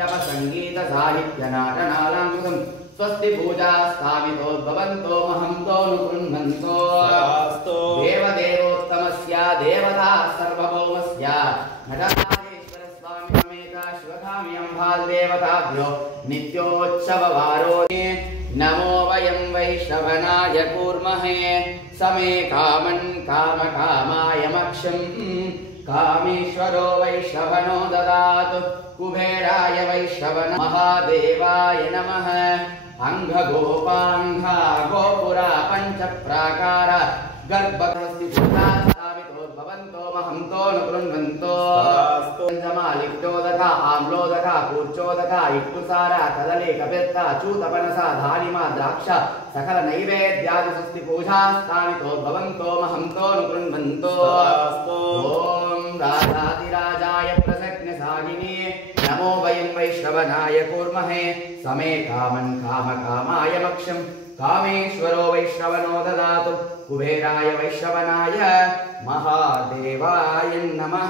मंडप संगीत साहित्य नाटनालंकृतं स्वस्ति पूजा स्थापितोद्भवन्तो महन्तोऽनुगृह्णन्तो देवदेवोत्तमस्य देवता सर्वभौमस्य नटराजेश्वर स्वामी समेत शिवगामि अम्बादेवताभ्यो नित्योत्सववारो नमो वयं वैश्रवणाय कूर्महे समे कामन् कामकामायमक्षं कामेश्वरो वैश्रवणो ददातु कुबेराय वैश्रवण महादेवाय नमः अंघगोपांघा गोपुरा पंचप्राकार गर्भगृहस्थि भूतास्थापितोद्भवन्तो महन्तोऽनुगृह्णन्तो पंचमालिप्तोदका आम्लोदका कूर्चोदका इट्टुसारा कदलीकपेत्ता चूतपनसा धानिमा द्राक्ष सकल नैवेद्यादि स्वस्ति पूजास्थापितोद्भवन्तो महन्तोऽनुगृह्णन्तो ओम राजाधिराजाय प्रसन्नसागिने नमो वयं वैश्रवणाय कूर्महे समे कामन् कामकामायमक्षं कामेश्वरो वैश्रवणो ददातु कुबेराय वैश्रवणाय महादेवाय नमः।